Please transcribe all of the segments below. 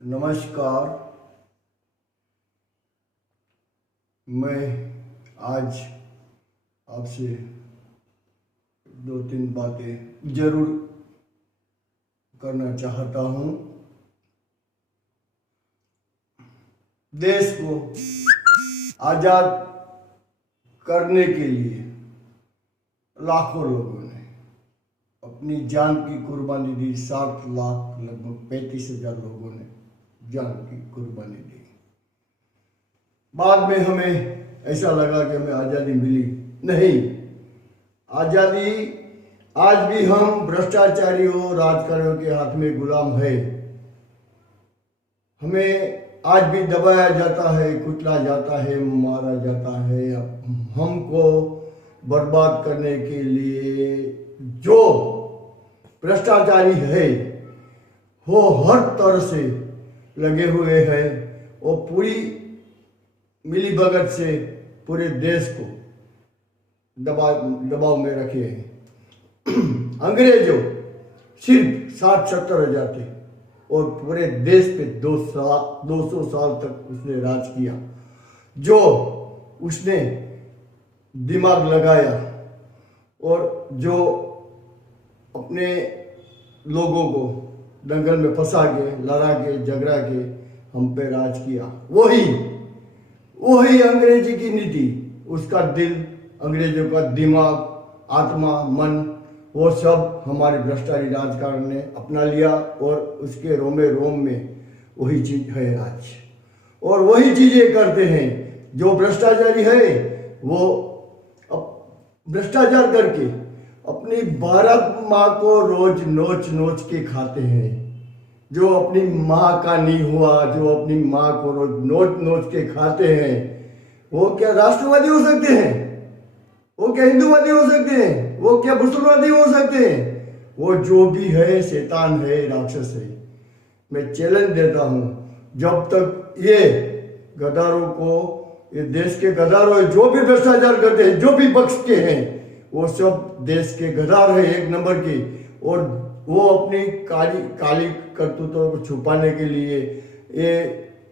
नमस्कार। मैं आज आपसे दो तीन बातें जरूर करना चाहता हूँ। देश को आज़ाद करने के लिए लाखों लोगों ने अपनी जान की कुर्बानी दी। 7 लाख लगभग 35,000 लोगों ने जान की कुर्बानी दी। बाद में हमें ऐसा लगा कि हमें आज़ादी मिली। नहीं, आज़ादी आज भी हम भ्रष्टाचारियों राजकारणियों के हाथ में गुलाम है। हमें आज भी दबाया जाता है, कुचला जाता है, मारा जाता है। हमको बर्बाद करने के लिए जो भ्रष्टाचारी है वो हर तरह से लगे हुए हैं। वो पूरी मिलीभगत से पूरे देश को दबाव में रखे हैं। अंग्रेजों सिर्फ 60-70 हजार थे और पूरे देश पे 200 साल तक उसने राज किया। जो उसने दिमाग लगाया और जो अपने लोगों को दंगल में फंसा के, लड़ा के, झगड़ा के हम पे राज किया, वही अंग्रेजी की नीति, उसका दिल, अंग्रेजों का दिमाग, आत्मा, मन, वो सब हमारे भ्रष्टाचारी राजकारण ने अपना लिया और उसके रोमे रोम में वही चीज है आज। और वही चीजें करते हैं। जो भ्रष्टाचारी है वो भ्रष्टाचार करके अपनी भारत माँ को रोज नोच नोच के खाते हैं। जो अपनी माँ का नहीं हुआ, जो अपनी माँ को रोज नोच नोच के खाते हैं, वो क्या राष्ट्रवादी हो सकते हैं? वो क्या हिंदूवादी हो सकते हैं? वो क्या मुसलमानवादी हो सकते हैं? वो जो भी है शैतान है, राक्षस है। मैं चैलेंज देता हूँ, जब तक ये गद्दारों को, ये देश के गद्दारों जो भी भ्रष्टाचार करते हैं, जो भी पक्ष के हैं, वो सब देश के गद्दार है, एक नंबर के। और वो अपनी काली करतूतों को छुपाने के लिए ये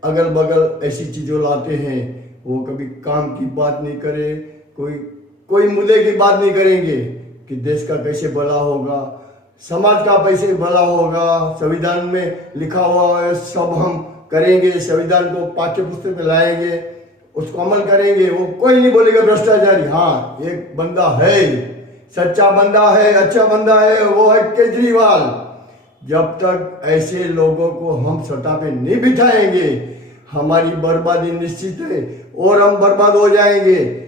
अगल बगल ऐसी चीजों लाते हैं। वो कभी काम की बात नहीं करे, कोई मुद्दे की बात नहीं करेंगे कि देश का कैसे भला होगा, समाज का कैसे भला होगा। संविधान में लिखा हुआ है, सब हम करेंगे। संविधान को पाठ्य पुस्तक में लाएंगे, उसको अमल करेंगे। वो कोई नहीं बोलेगा भ्रष्टाचारी। हाँ, एक बंदा है, सच्चा बंदा है, अच्छा बंदा है, वो है केजरीवाल। जब तक ऐसे लोगों को हम सत्ता पे नहीं बिठाएंगे, हमारी बर्बादी निश्चित है और हम बर्बाद हो जाएंगे।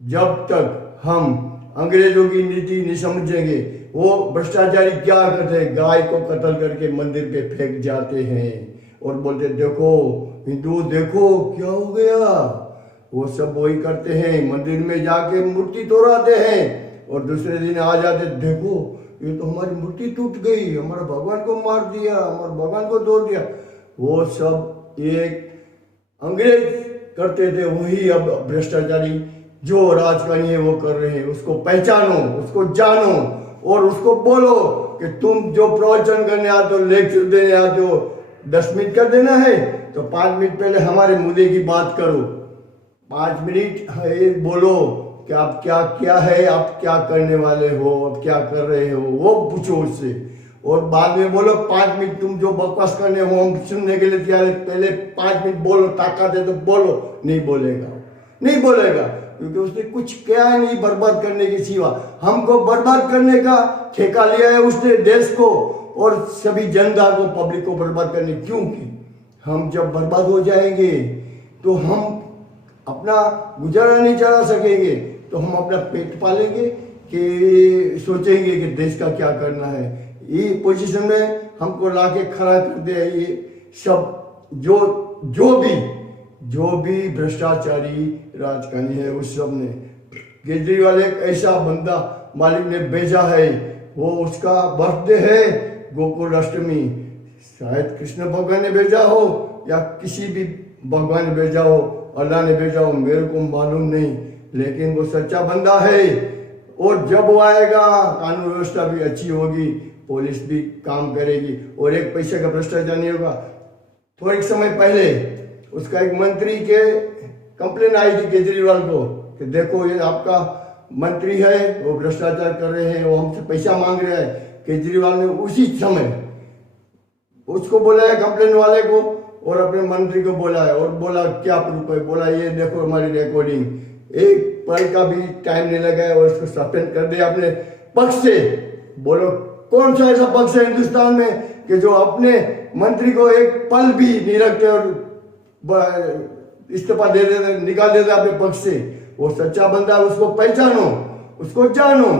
जब तक हम अंग्रेजों की नीति नहीं समझेंगे। वो भ्रष्टाचारी क्या करते हैं? गाय को कत्ल करके मंदिर पे फेंक जाते हैं और बोलते देखो हिंदू, देखो क्या हो गया। वो सब वही करते हैं। मंदिर में जाके मूर्ति तोड़ाते हैं और दूसरे दिन आ जाते, देखो ये तो हमारी मूर्ति टूट गई, हमारा भगवान को मार दिया, हमारे भगवान को तोड़ दिया। वो सब एक अंग्रेज करते थे, वही अब भ्रष्टाचारी जो राजकारणी है वो कर रहे हैं। उसको पहचानो, उसको जानो और उसको बोलो कि तुम जो प्रवचन करने आते हो, लेक्चर देने आते हो, 10 मिनट कर देना है तो 5 मिनट पहले हमारे मुद्दे की बात करो। 5 मिनट बोलो कि आप क्या क्या है, आप क्या करने वाले हो, आप क्या कर रहे हो, वो पूछो उससे। और बाद में बोलो 5 मिनट तुम जो बकवास करने हो हम सुनने के लिए तैयार है। पहले 5 मिनट बोलो, ताकत है तो बोलो। नहीं बोलेगा क्योंकि उसने कुछ किया नहीं बर्बाद करने के सिवा। हमको बर्बाद करने का ठेका लिया है उसने, देश को और सभी जनता को, पब्लिक को बर्बाद करने। क्योंकि हम जब बर्बाद हो जाएंगे तो हम अपना गुजारा नहीं चला सकेंगे, तो हम अपना पेट पालेंगे कि सोचेंगे कि देश का क्या करना है। ये पोजीशन में हमको लाके खड़ा कर दिया ये सब जो भी भ्रष्टाचारी राजकारणी है उस सब ने। केजरीवाल एक ऐसा बंदा मालिक ने भेजा है, वो उसका बर्थडे है गोकुल अष्टमी, शायद कृष्ण भगवान ने भेजा हो या किसी भी भगवान ने भेजा हो, अल्लाह ने भेजा हो, मेरे को मालूम नहीं, लेकिन वो सच्चा बंदा है। और जब वो आएगा कानून व्यवस्था भी अच्छी होगी, पुलिस भी काम करेगी और एक पैसे का भ्रष्टाचार नहीं होगा। थोड़े समय पहले उसका एक मंत्री के कंप्लेन आई थी केजरीवाल को कि देखो ये आपका मंत्री है, वो भ्रष्टाचार कर रहे हैं, वो हमसे पैसा मांग रहे हैं। केजरीवाल ने उसी समय उसको बोला है, कंप्लेन वाले को, और अपने मंत्री को बोला है, और बोला क्या प्रूफ है, बोला ये देखो हमारी रिकॉर्डिंग। एक पल का भी टाइम नहीं लगा है और इसको सस्पेंड कर दिया अपने पक्ष से। बोलो कौन सा ऐसा पक्ष है हिंदुस्तान में कि जो अपने मंत्री को एक पल भी नहीं रखते और इस्तीफा दे देते, निकाल देते अपने पक्ष से। वो सच्चा बंदा है, उसको पहचानो, उसको जानो,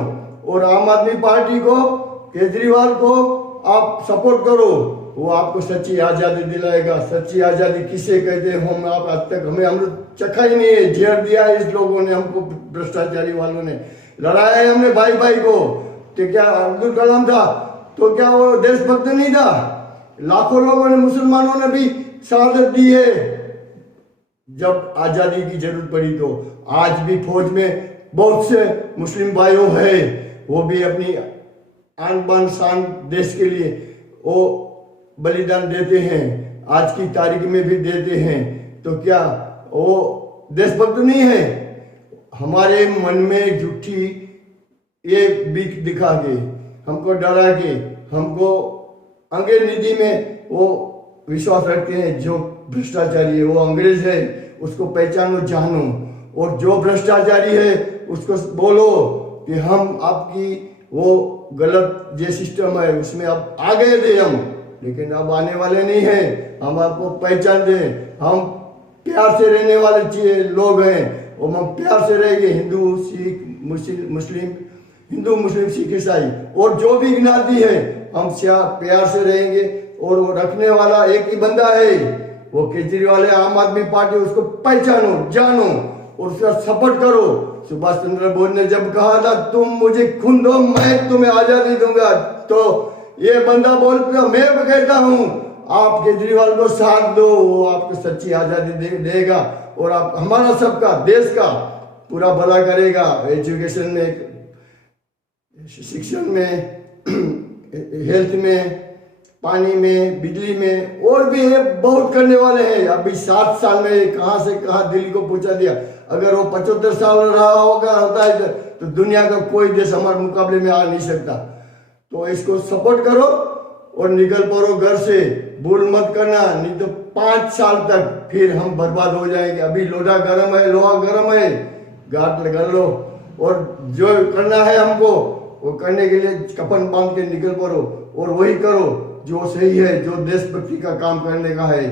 और आम आदमी पार्टी को, केजरीवाल को आप सपोर्ट करो। वो आपको सच्ची आज़ादी दिलाएगा। सच्ची आज़ादी किसे कहते हैं? हम आप आज तक हमें अमृत चखा ही नहीं है, जहर दिया है इस लोगों ने हमको, भ्रष्टाचारी वालों ने। लड़ाया है हमने भाई भाई को। तो क्या अब्दुल कलाम था तो क्या वो देशभक्त नहीं था? लाखों लोगों ने, मुसलमानों ने भी शहादत दी है जब आज़ादी की जरूरत पड़ी। तो आज भी फौज में बहुत से मुस्लिम भाइयों है, वो भी अपनी आन बान शान देश के लिए वो बलिदान देते हैं, आज की तारीख में भी देते हैं। तो क्या वो देशभक्त नहीं है? हमारे मन में झूठी ये बीक दिखा के, हमको डरा के, हमको अंग्रेज नीति में वो विश्वास रखते हैं। जो भ्रष्टाचारी है वो अंग्रेज है, उसको पहचानो, जानो, और जो भ्रष्टाचारी है उसको बोलो कि हम आपकी वो गलत जो सिस्टम है उसमें अब आ गए थे हम, लेकिन अब आने वाले नहीं हैं। हम आपको पहचान दें, हम प्यार से रहने वाले लोग हैं, और हम प्यार से रहेंगे। हिंदू, सिख, मुस्लिम, हिंदू, मुस्लिम, सिख, ईसाई और जो भी ज्ञाति है, हम प्यार से रहेंगे। और वो रखने वाला एक ही बंदा है, वो केजरीवाल है, आम आदमी पार्टी। उसको पहचानो, जानो और उसका सपोर्ट करो। सुभाष चंद्र बोस ने जब कहा था तुम मुझे खून दो मैं तुम्हें आजादी दूंगा, तो ये बंदा बोलता, मैं कहता हूं आप केजरीवाल को साथ दो, वो आपको सच्ची आजादी देगा और आप हमारा, सबका, देश का पूरा भला करेगा। एजुकेशन में, शिक्षण में, हेल्थ में, पानी में, बिजली में, और भी है बहुत करने वाले हैं। अभी 7 साल में कहां से कहां दिल्ली को पहुंचा दिया। अगर वो 75 साल रहा होता है तो दुनिया का कोई देश हमारे मुकाबले में आ नहीं सकता। तो इसको सपोर्ट करो और निकल पड़ो घर से, भूल मत करना, नहीं तो 5 साल तक फिर हम बर्बाद हो जाएंगे। अभी लोहा गर्म है, लोहा गर्म है, गांठ लगा लो, और जो करना है हमको वो करने के लिए कफन बांध के निकल पड़ो, और वही करो जो सही है, जो देशभक्ति का काम करने का है।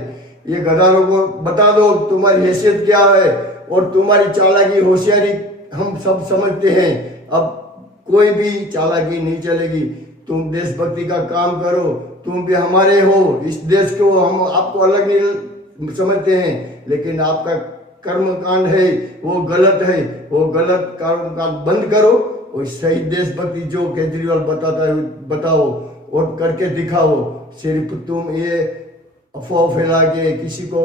ये गद्दारों को बता दो तुम्हारी हैसियत क्या है, और तुम्हारी चालाकी, होशियारी हम सब समझते हैं। अब कोई भी चालाकी नहीं चलेगी। तुम देशभक्ति का काम करो, तुम भी हमारे हो, इस देश को हम आपको अलग नहीं समझते हैं, लेकिन आपका कर्मकांड है वो गलत है। वो गलत कर्मकांड बंद करो और सही देशभक्ति जो केजरीवाल बताता है बताओ और करके दिखाओ। सिर्फ तुम ये अफवाह फैला के, किसी को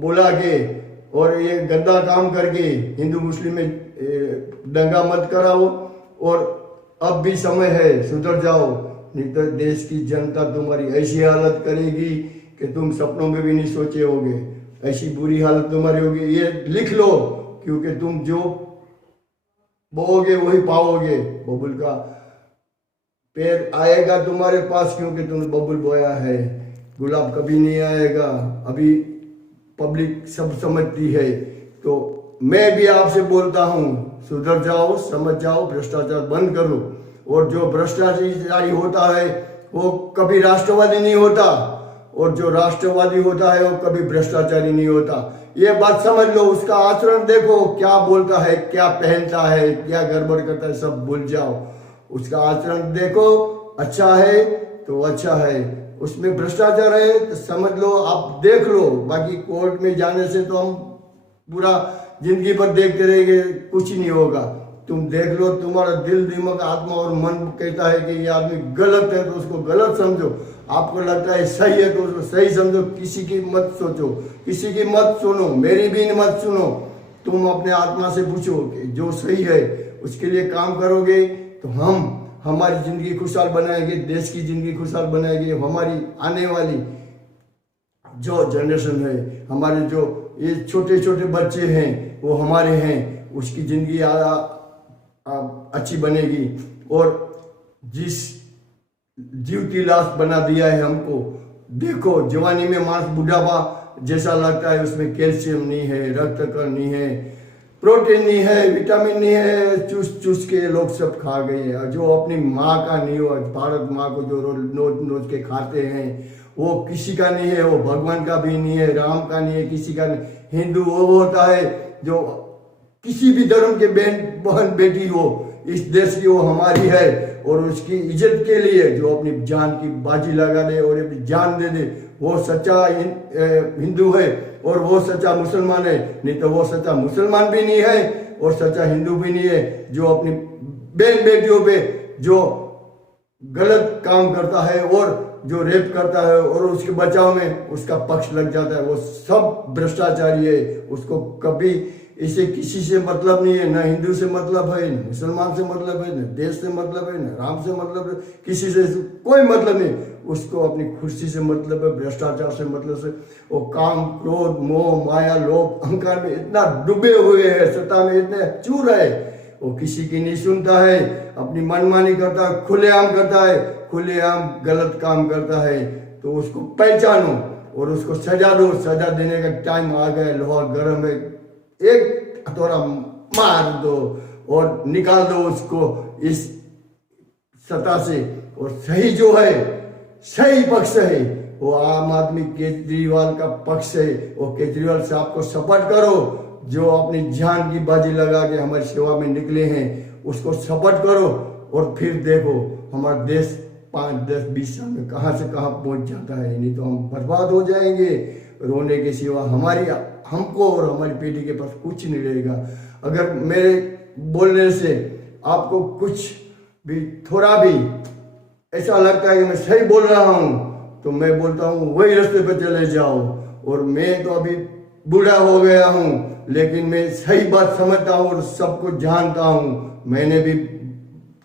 बुला के और ये गंदा काम करके हिंदू मुस्लिम में दंगा मत कराओ। और अब भी समय है, सुधर जाओ, नहीं तो देश की जनता तुम्हारी ऐसी हालत करेगी कि तुम सपनों में भी नहीं सोचे होगे। ऐसी बुरी हालत तुम्हारी होगी, ये लिख लो, क्योंकि तुम जो बोओगे वही पाओगे। बबुल का पेड़ आएगा तुम्हारे पास क्योंकि तुमने बबुल बोया है, गुलाब कभी नहीं आएगा। अभी पब्लिक सब समझती है। तो मैं भी आपसे बोलता हूँ, सुधर जाओ, समझ जाओ, भ्रष्टाचार बंद करो। और जो भ्रष्टाचारी होता है वो कभी राष्ट्रवादी नहीं होता, और जो राष्ट्रवादी होता है वो कभी भ्रष्टाचारी नहीं होता। ये बात समझ लो। उसका आचरण देखो, क्या बोलता है, क्या पहनता है, क्या गड़बड़ करता है, सब भूल जाओ। उसका आचरण देखो, अच्छा है तो अच्छा है, उसमें भ्रष्टाचार है तो समझ लो, आप देख लो। बाकी कोर्ट में जाने से तो हम पूरा जिंदगी भर देखते रहेंगे, कुछ नहीं होगा। तुम देख लो, तुम्हारा दिल, दिमाग, आत्मा और मन कहता है कि ये आदमी गलत है तो उसको गलत समझो, आपको लगता है सही है तो उसको सही समझो। किसी की मत सोचो, किसी की मत सुनो, मेरी भी मत सुनो। तुम अपने आत्मा से पूछो कि जो सही है उसके लिए काम करोगे तो हम हमारी जिंदगी खुशहाल बनाएंगे, देश की जिंदगी खुशहाल बनाएंगे, हमारी आने वाली जो जनरेशन है, हमारे जो ये छोटे छोटे बच्चे हैं वो हमारे हैं, उसकी ज़िंदगी अच्छी बनेगी। और जिस जीव की लाश बना दिया है हमको, देखो जवानी में मांस बुढ़ापा जैसा लगता है, उसमें कैल्शियम नहीं है, रक्त कण नहीं है, प्रोटीन नहीं है, विटामिन नहीं है, चूस चूस के लोग सब खा गए हैं। जो अपनी माँ का नहीं हो, भारत माँ को जो नोच नोच के खाते हैं वो किसी का नहीं है, वो भगवान का भी नहीं है, राम का नहीं है, किसी का नहीं। हिंदू वो होता है जो किसी भी धर्म के बहन बेटी हो, इस देश की वो हमारी है, और उसकी इज्जत के लिए जो अपनी जान की बाजी लगा दे और अपनी जान दे दे, वो सच्चा हिंदू है और वो सच्चा मुसलमान है। नहीं तो वो सच्चा मुसलमान भी नहीं है और सच्चा हिंदू भी नहीं है। जो अपनी बहन बेटियों पे जो गलत काम करता है और जो रेप करता है और उसके बचाव में उसका पक्ष लग जाता है, वो सब भ्रष्टाचारी है। उसको कभी इसे किसी से मतलब नहीं है, ना हिंदू से मतलब है, न मुसलमान से मतलब है, न देश से मतलब है, न राम से मतलब है, किसी से कोई मतलब नहीं। उसको अपनी खुशी से मतलब है, भ्रष्टाचार से मतलब से। वो काम, क्रोध, मोह, माया, लोभ, अहंकार में इतना डूबे हुए है, सत्ता में इतने चूर है, वो किसी की नहीं सुनता है, अपनी मनमानी करता है, खुलेआम करता है, खुलेआम गलत काम करता है। तो उसको पहचानो और उसको सजा दो। सजा देने का टाइम आ गया, लोहा गर्म है, एक हथौड़ा मार दो और निकाल दो उसको इस सत्ता से। और सही जो है, सही पक्ष है, वो आम आदमी केजरीवाल का पक्ष है। वो केजरीवाल साहब को सपोर्ट करो, जो अपनी जान की बाजी लगा के हमारी सेवा में निकले हैं, उसको सपोर्ट करो। और फिर देखो हमारा देश 5, 10, 20 साल में कहाँ से कहाँ पहुंच जाता है। नहीं तो हम बर्बाद हो जाएंगे। रोने के सिवा हमको और हमारी पीढ़ी के पास कुछ नहीं रहेगा। अगर मेरे बोलने से आपको कुछ भी थोड़ा भी ऐसा लगता है कि मैं सही बोल रहा हूँ, तो मैं बोलता हूँ वही रास्ते पर चले जाओ। और मैं तो अभी बूढ़ा हो गया हूँ, लेकिन मैं सही बात समझता हूँ और सबको जानता हूँ। मैंने भी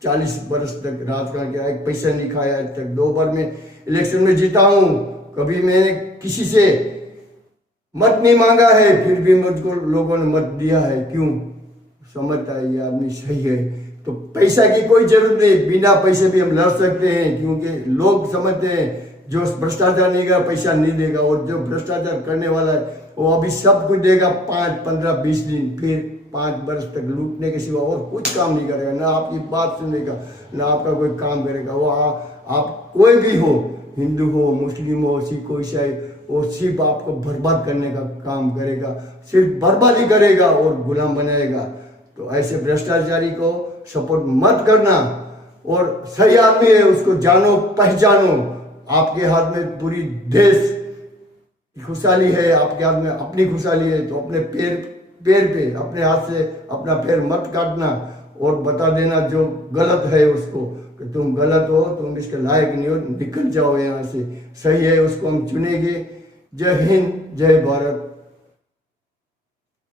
40 वर्ष तक राजकारण किया, एक पैसा नहीं खाया आज तक, 2 बार मैं इलेक्शन में जीता हूँ। कभी मैंने किसी से मत नहीं मांगा है, फिर भी मुझको लोगों ने मत दिया है। क्यों? समझता है ये आदमी सही है। तो पैसा की कोई जरूरत नहीं, बिना पैसे भी हम लड़ सकते हैं, क्योंकि लोग समझते हैं जो भ्रष्टाचार नहीं करेगा पैसा नहीं देगा, और जो भ्रष्टाचार करने वाला है वो अभी सब कुछ देगा 5, 15, 20 दिन, फिर 5 वर्ष तक लूटने के सिवा और कुछ काम नहीं करेगा। ना आपकी बात सुनेगा, ना आपका कोई काम करेगा। वो आप कोई भी हो, हिंदू हो, मुस्लिम हो, सिख हो, ईसाई, वो सिर्फ आपको बर्बाद करने का काम करेगा, सिर्फ बर्बादी करेगा और गुलाम बनाएगा। तो ऐसे भ्रष्टाचारी को सपोर्ट मत करना। और सही आदमी है उसको जानो, पहचानो। आपके हाथ में पूरी देश खुशहाली है, आपके हाथ में अपनी खुशहाली है। तो अपने पैर पे अपने हाथ से अपना पैर मत काटना और बता देना जो गलत है उसको कि तुम गलत हो, तुम इसके लायक नहीं हो, निकल जाओ यहाँ से। सही है उसको हम चुनेंगे। जय हिंद, जय भारत।